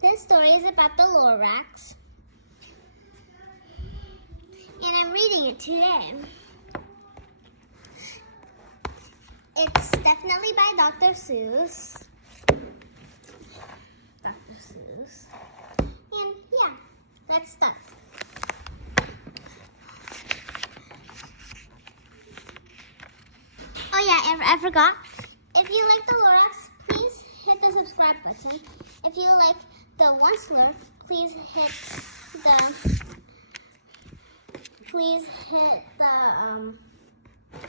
This story is about the Lorax, and I'm reading it today. It's definitely by Dr. Seuss. Dr. Seuss. And yeah, let's start. Oh yeah, I forgot. If you like the Lorax, please hit the subscribe button. If you like the Onceler, please hit the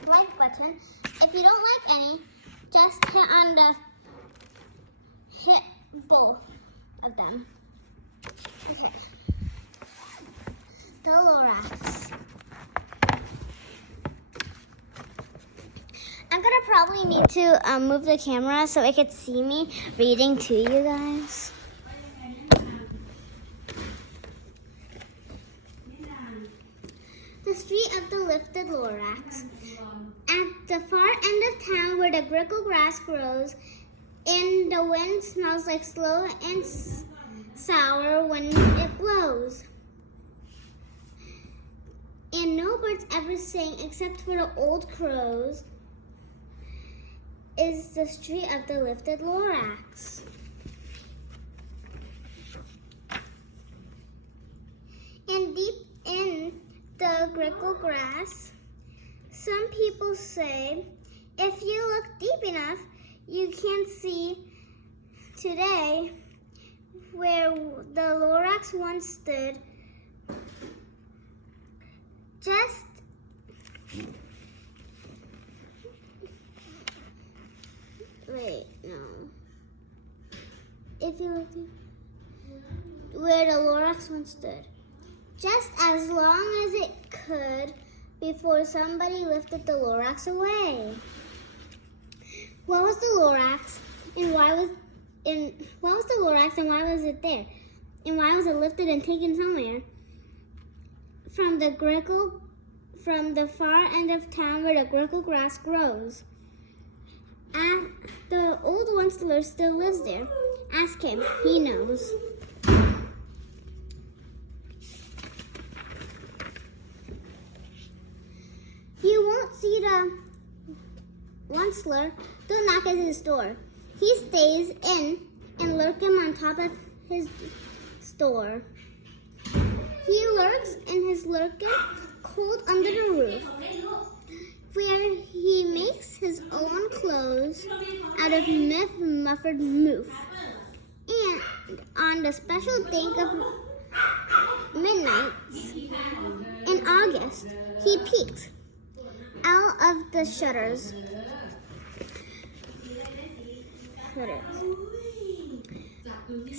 like button. If you don't like any, just hit both of them. Okay. The Lorax. I'm gonna probably need to move the camera so it could see me reading to you guys. The street of the lifted Lorax. At the far end of town where the grickle grass grows, and the wind smells like slow and sour when it blows. And no birds ever sing except for the old crows, is the street of the lifted Lorax. And deep in the grickle grass, some people say, if you look deep enough, you can see today where the Lorax once stood. Just wait, no. If you look deep, where the Lorax once stood. Just as long as it could before somebody lifted the Lorax away. What was the Lorax and why was it there? And why was it lifted and taken somewhere? From the far end of town where the grickle grass grows. And the old Onceler still lives there. Ask him, he knows. You won't see the Onceler. Don't knock at his door. He stays in and lurks him on top of his store. He lurks in his lurking cold under the roof, where he makes his own clothes out of muffled moof. And on the special day of midnights in August, he peeks out of the shutters.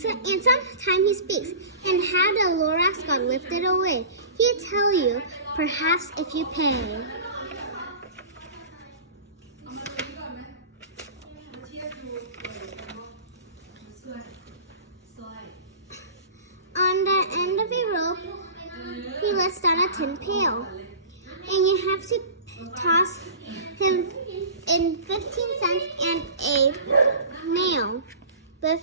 And sometimes he speaks, and how the Lorax got lifted away. He'll tell you, perhaps if you pay. On the end of a rope, he lets down a tin pail, and you have to toss him in 15 cents and a nail with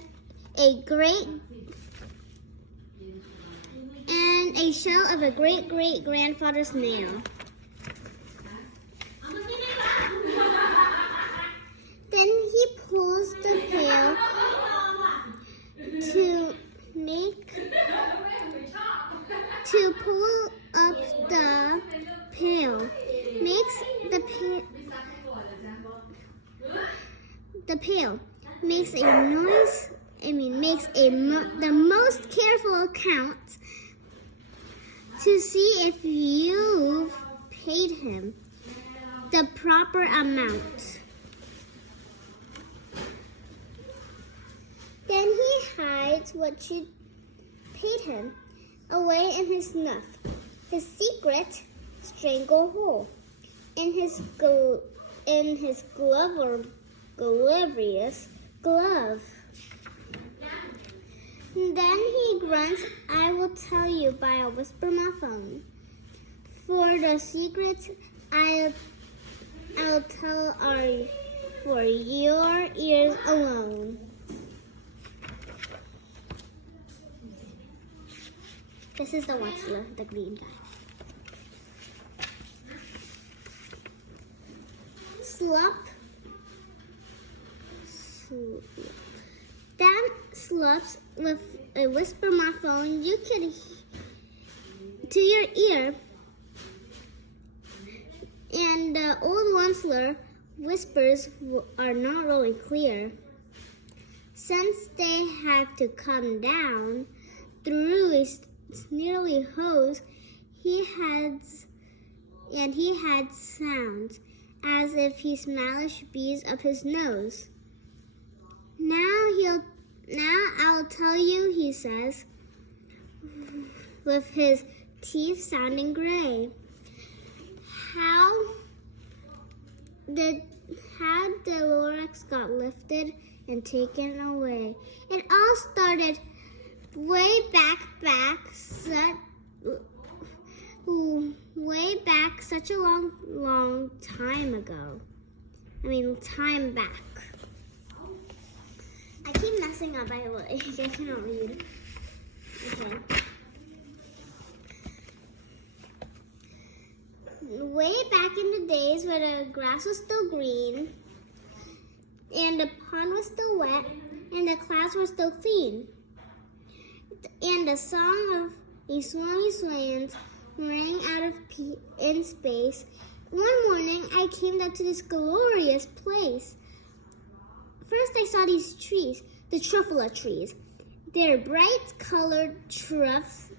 a shell of a great-great-grandfather's nail. Then he pulls the pail to pull up the pail. The pail makes a noise. The most careful count to see if you've paid him the proper amount. Then he hides what you paid him away in his snuff, his secret strangle hole, in his glove or gregarious glove. Then he grunts, I will tell you by a whisper my phone. For the secrets I'll tell are for your ears alone. This is the Whistler, the green guy. Slop. That slops with a whisper microphone you can to your ear. And the old Whistler whispers are not really clear. Since they have to come down through a nearly hose, he had sounds as if he smashed bees up his nose. Now I'll tell you, he says, with his teeth sounding gray. How the Lorax got lifted and taken away. It all started way back such a long time ago. Time back. I keep messing up, by the way. I cannot read. Okay. Way back in the days where the grass was still green, and the pond was still wet, and the clouds were still clean, and the song of a swarmy swans rang out in space. One morning, I came down to this glorious place. First, I saw these trees, the truffula trees. They're bright colored troughs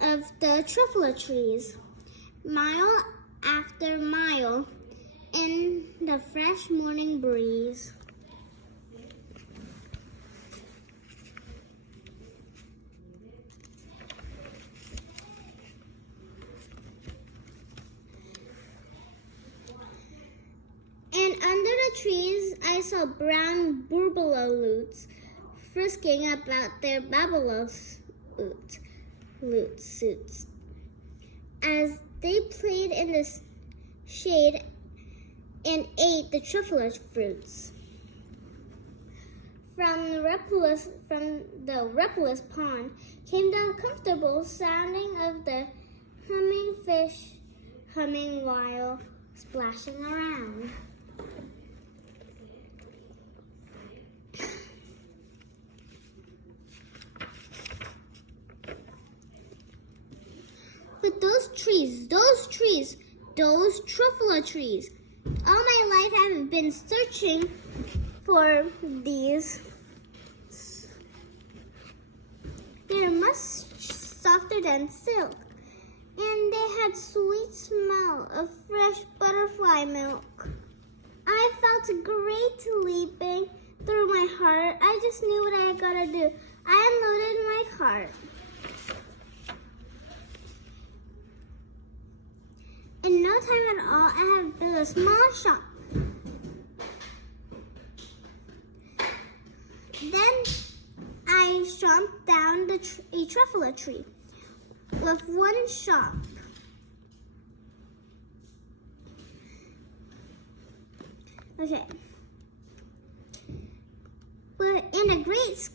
of the truffula trees, mile after mile in the fresh morning breeze. And under the trees, I saw brown boobaloo frisking about their babalo suits as they played in the shade and ate the truffula fruits. From the repulous pond came the comfortable sounding of the humming fish humming while splashing around. But those truffula trees. All my life I have been searching for these. They're much softer than silk, and they had sweet smell of fresh butterfly milk. I felt great leaping through my heart. I just knew what I gotta do. I unloaded my cart. In no time at all, I have built a small shop. Then I chopped down a truffula tree with one shop. Okay. But in a great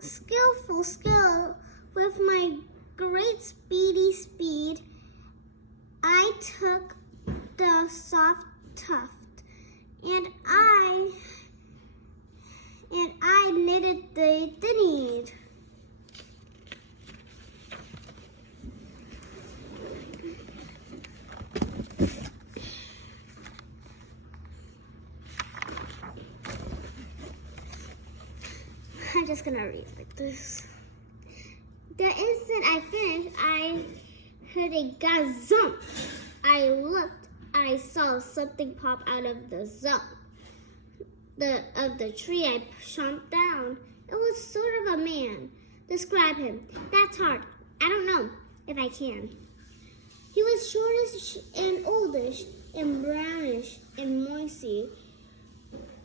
skillful skill, with my great speed, I took the soft tuft and I knitted the need. I'm just gonna read like this. The instant I finished, I heard a gazump. I looked. I saw something pop out of the tree I chomped down. It was sort of a man. Describe him. That's hard. I don't know if I can. He was shortish and oldish and brownish and moisty.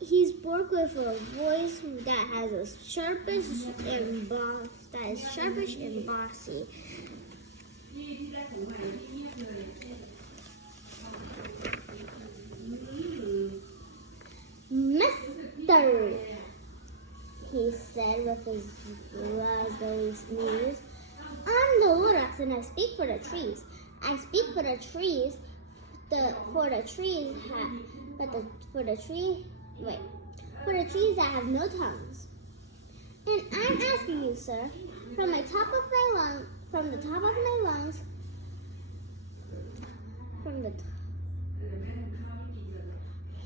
He spoke with a voice that is sharpish and bossy. Mister, he said with his raspberry sneeze. I'm the Lorax and I speak for the trees. I speak for the trees. For the trees that have no tongues. And I'm asking you, sir, from the top of my lungs,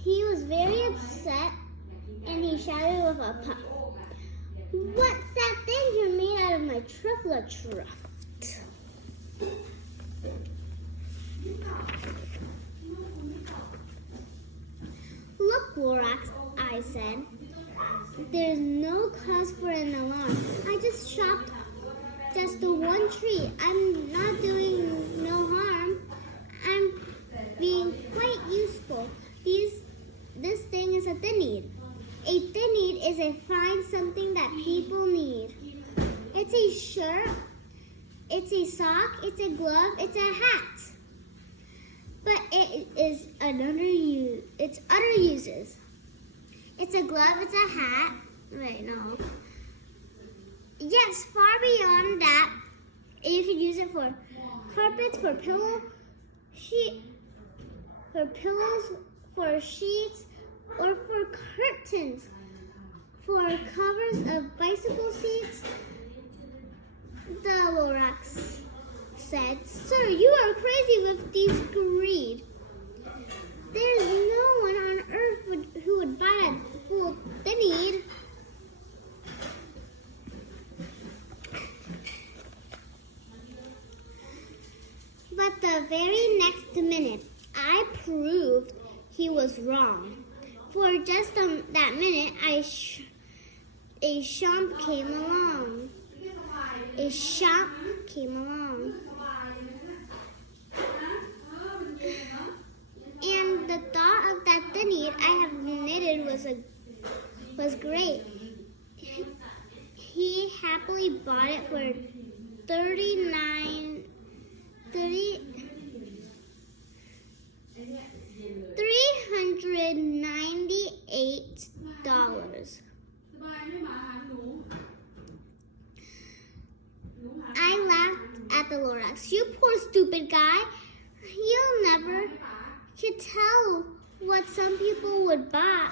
he was very upset and he shouted with a puff. What's that thing you're made out of my truffle tuft? Look, Lorax, I said. There's no cause for an alarm. I just chopped just the one tree. I'm not doing no harm. I'm being quite useful. This thing is a thinid. A thinid is a fine something that people need. It's a shirt, it's a sock, it's a glove, it's a hat. But it's other uses. It's a glove, it's a hat. Wait, no. Yes, far beyond that, you can use it for carpets, for pillows, for sheets, or for curtains, for covers of bicycle seats. The Lorax said, Sir, you are crazy with these greed. There's no one on earth who would buy a full thinid. But the very next minute, I proved he was wrong. For just that minute, a shop came along. And the thought of that thinid I have knitted was great. He happily bought it for $398. I laughed at the Lorax. You poor stupid guy. You'll never can tell what some people will buy.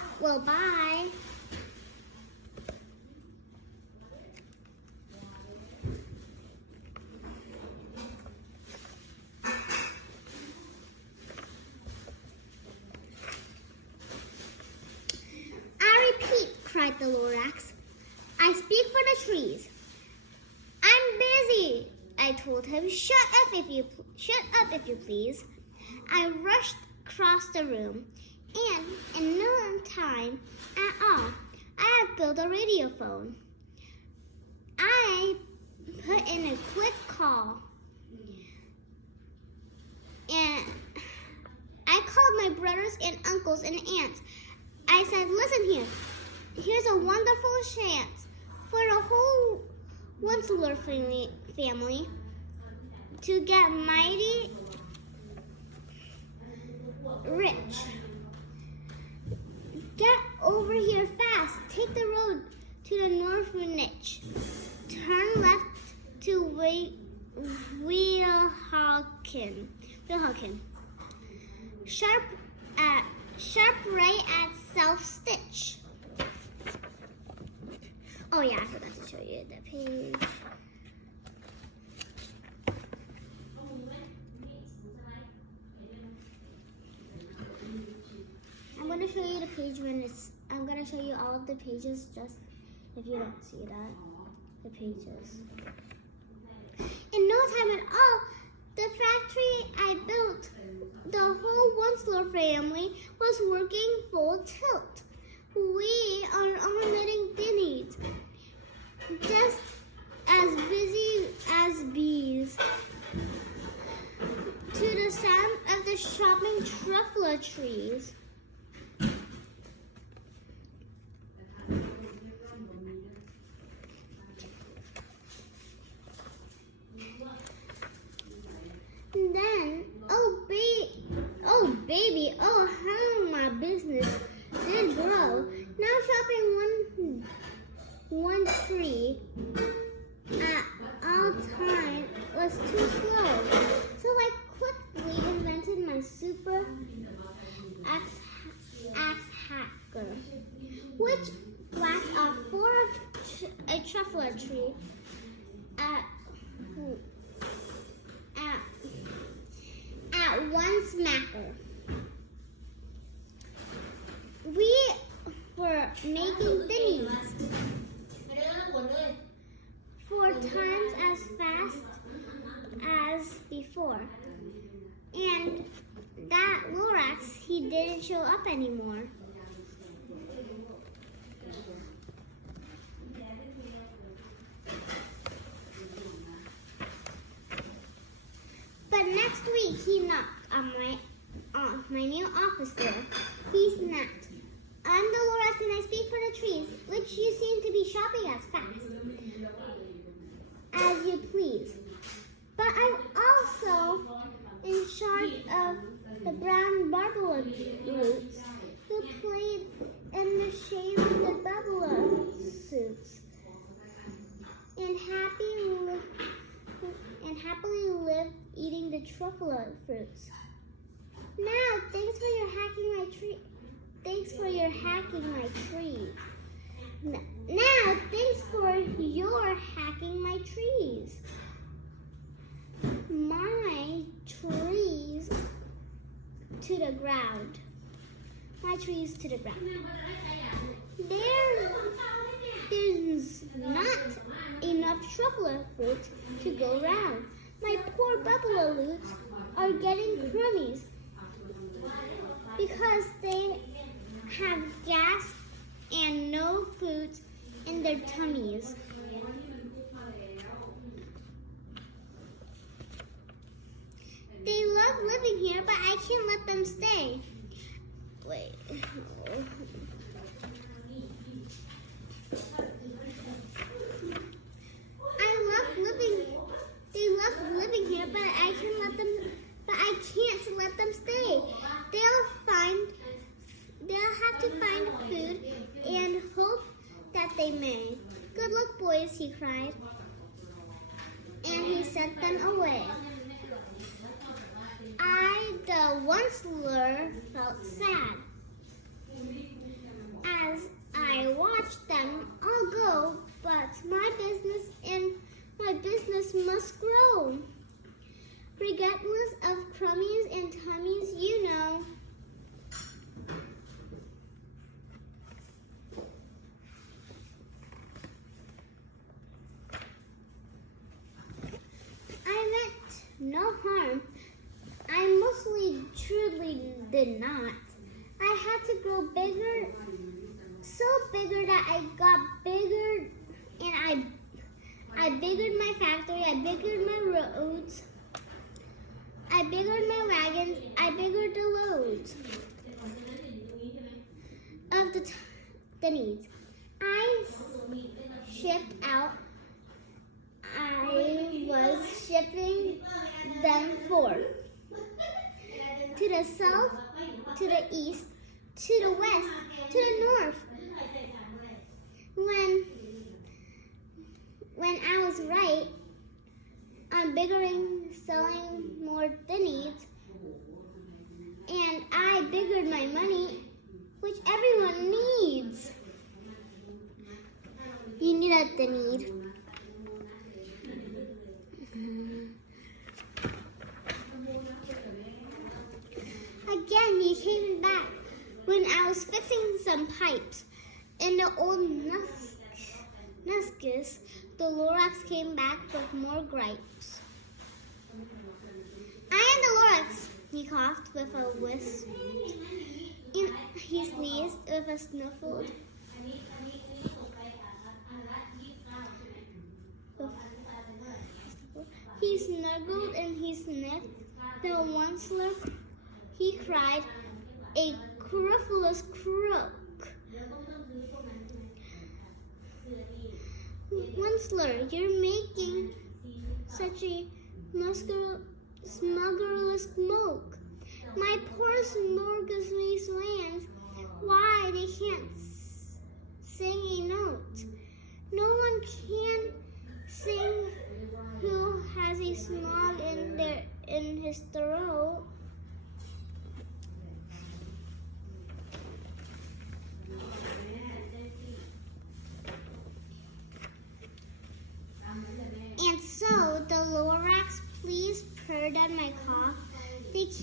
I repeat, cried the Lorax. I speak for the trees. I'm busy, I told him. Shut up if you please. I rushed across the room, and in no time at all, I have built a radio phone. I put in a quick call, and I called my brothers and uncles and aunts. I said, listen here, here's a wonderful chance for the whole Wensler family to get mighty rich. Get over here fast. Take the road to the north niche. Turn left to Weehawken. Sharp right at Self-Stitch. Oh yeah, I forgot to show you the page. I'm going to show you the page I'm going to show you all of the pages just if you don't see that. The pages. In no time at all, the factory I built, the whole Wensler family was working full tilt. We are all knitting thinnies, just as busy as bees, to the sound of the shopping truffle trees. Then, baby, how my business did grow. Now shopping tree at all times was too slow. So I quickly invented my super axe hacker, which blasts off 4 a truffle tree at one smacker. We were making thinnies 4 times as fast as before. And that Lorax, he didn't show up anymore. But next week, he knocked on my new office door. He snapped, "I'm the Lorax and I speak for the trees, which you seem to be shopping as fast as you please. But I'm also in charge of the brown barbara roots who played in the shade of the bubble suits and happily lived eating the truffle fruits. Now, thanks for your hacking my tree. Thanks for your hacking my tree. Now, thanks for your hacking my trees. My trees to the ground. My trees to the ground. There's not enough truffle fruits to go round. My poor buffalo roots are getting crummies because they have gas and no food in their tummies. They love living here, but I can't let them stay." Wait. They love living here, but I can't let them stay. They'll have to find food and hope that they may. "Good luck, boys," he cried. And he sent them away. The once-ler, felt sad as I watched them all go, but my business must grow. Regardless of crummies and tummies, you know. I meant no harm. I mostly truly did not. I had to grow bigger, so bigger that I got bigger, and I biggered my factory, I biggered my roads, I biggered my wagons, I biggered the loads of the needs. I shipped out. I was shipping them forth. To the south, to the east, to the west, to the north. When I was right on biggering, selling more thinnies, and I biggered my money, which everyone needs. You need a thinny. Again, he came back when I was fixing some pipes. In the old Nuskus, the Lorax came back with more gripes. "I am the Lorax," he coughed with a wisp, and he sneezed with a snuffle. He snuggled and he sniffed. The once-ler, he cried, "A crufulous croak." "Once-ler, you're making such a smuggler's smoke. My poor smorgasbord lands, why they can't sing a note. No one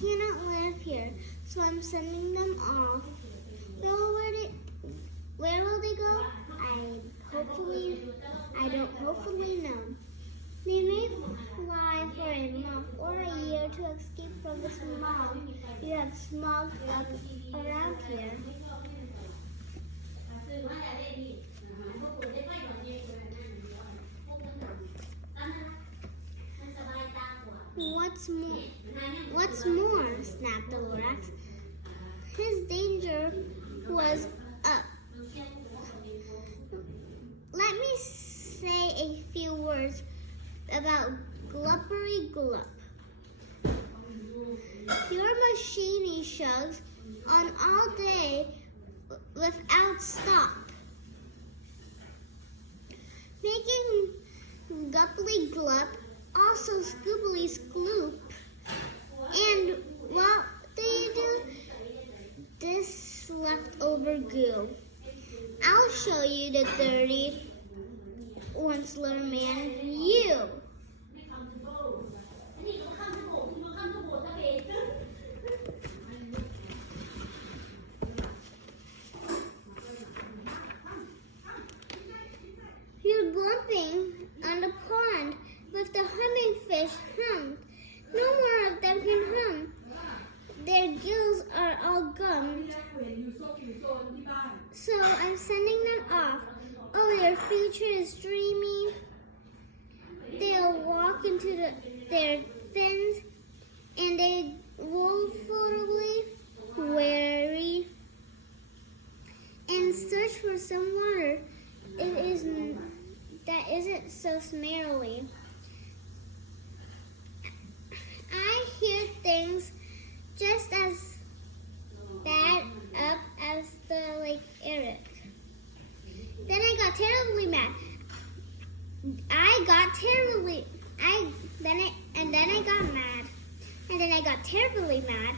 cannot live here, so I'm sending them off. Where will they go? I don't hopefully know. They may fly for a month or a year to escape from the smog you have smogged up around here. What's more, snapped the Lorax. His danger was up. Let me say a few words about Gluppery Glup. Your machine shugs on all day without stop, making Gupply Glup also Scoopily Scloop. And what do you do? This leftover goo. I'll show you the dirty Onceler man, you. You're glumping on the pond with the humming fish hummed. No more of them can hum. Their gills are all gummed. So I'm sending them off. Oh, their future is dreamy. They'll walk into their fins, and they woefully weary and search for some water. That isn't so smelly. I hear things just as bad up as the Lake Eric. Then I got terribly mad. Then I got mad. And then I got terribly mad.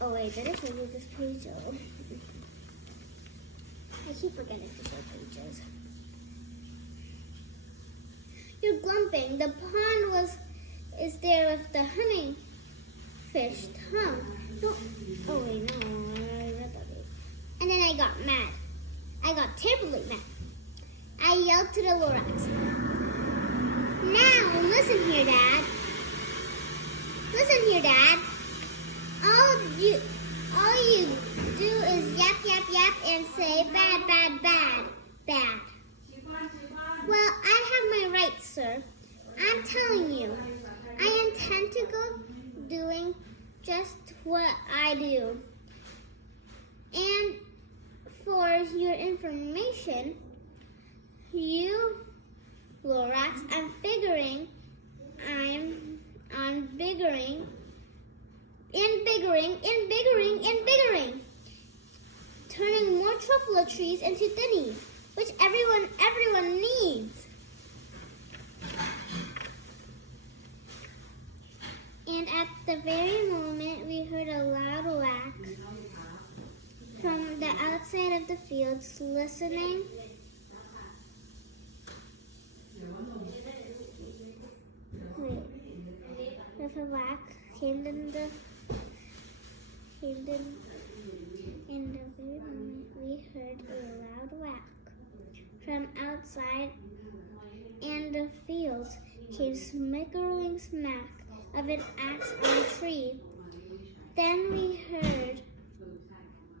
Oh wait, did I show you this page? Oh. I keep forgetting to show pages. You're glumping. The pond is there with the humming fish hum. No. Oh wait, no, I read that page. And then I got mad. I got terribly mad. I yelled to the Lorax. Now, listen here, Dad. Listen here, Dad. All you do is yap, yap, yap and say bad, bad, bad, bad. Well, I have my rights, sir. I'm telling you, I intend to go doing just what I do. And for your information, you, Lorax, I'm biggering, turning more truffle trees into thinnies, which everyone needs. And at the very moment, we heard a loud whack from the outside of the fields, listening. With a whack came in the very moment we heard a loud whack from outside, and the fields came smickering smack of an axe on a tree. Then we heard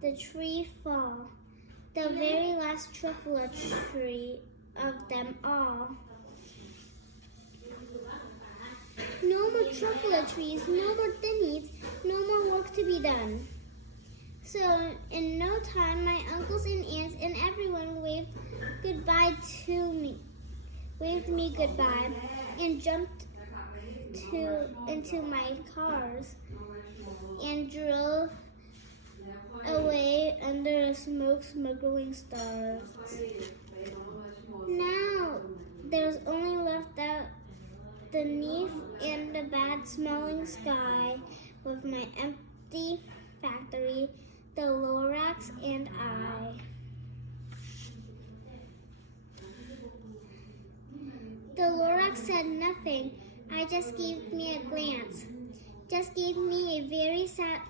the tree fall, the very last truffle tree of them all. No more truffle trees, no more thinnies, no more work to be done. So in no time, my uncles and aunts and everyone waved me goodbye, and jumped into my cars and drove away under the smoke smuggling stars. Now there's only left out the neath and the bad smelling sky with my empty factory, the Lorax and I. The Lorax said nothing. I just gave me a glance. just gave me a very sad...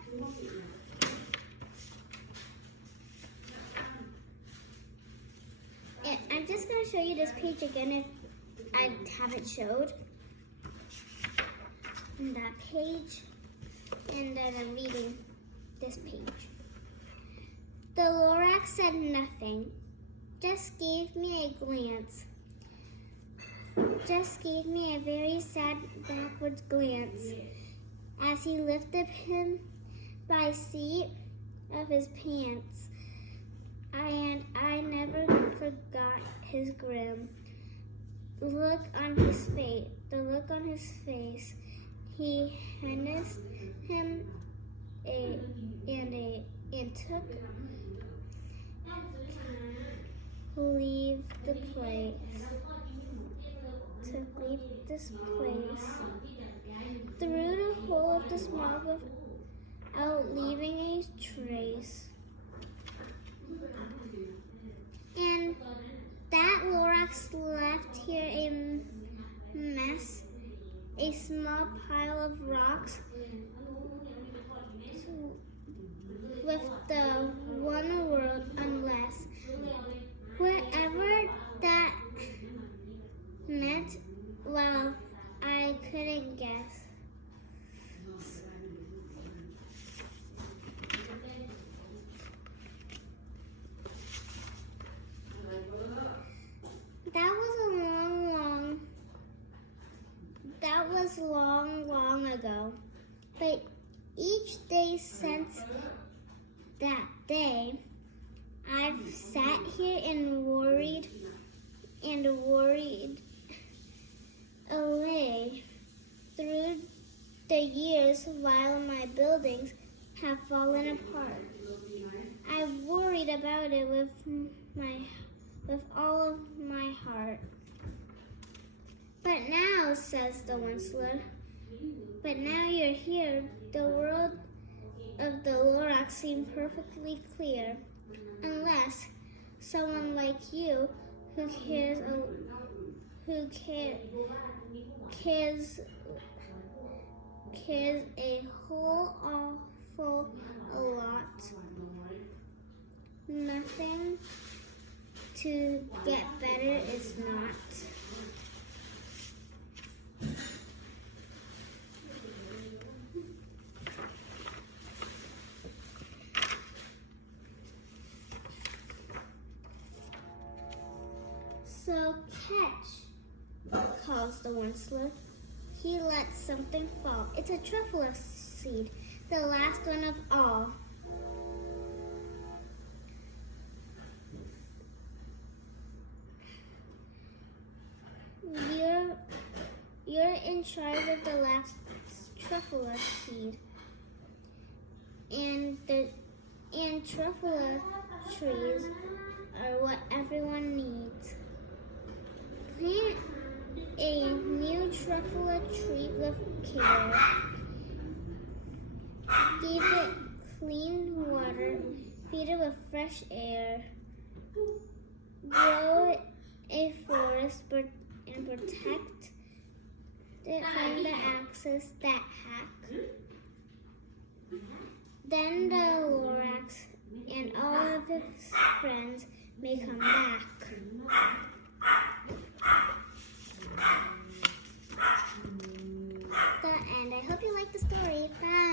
I'm just going to show you this page again if I haven't showed. That page, and then I'm reading this page. The Lorax said nothing, just gave me a glance. Just gave me a very sad backwards glance as he lifted him by seat of his pants. And I never forgot his grim look on his face. The look on his face. He handed him and took leave the place. To leave this place through the hole of the smog without leaving a trace. And that Lorax left here a mess, a small pile of rocks with the one world unless whatever that meant, well, I couldn't guess. That was long ago. But each day since that day, I've sat here and worried away through the years while my buildings have fallen apart. I've worried about it with all of my heart. But now, says the Onceler, but now you're here, the world of the Lorax seems perfectly clear, unless someone like you who cares a whole awful a lot. Nothing to get better is not. So catch, calls the Onceler. He lets something fall. It's a truffle seed, the last one of all. You're in charge of the last truffle seed, and truffle trees are what everyone needs. Plant a new truffle tree with care. Give it clean water. Feed it with fresh air. Grow a forest and protect it from the axes that hack. Then the Lorax and all of his friends may come back. The end. I hope you liked the story. Bye.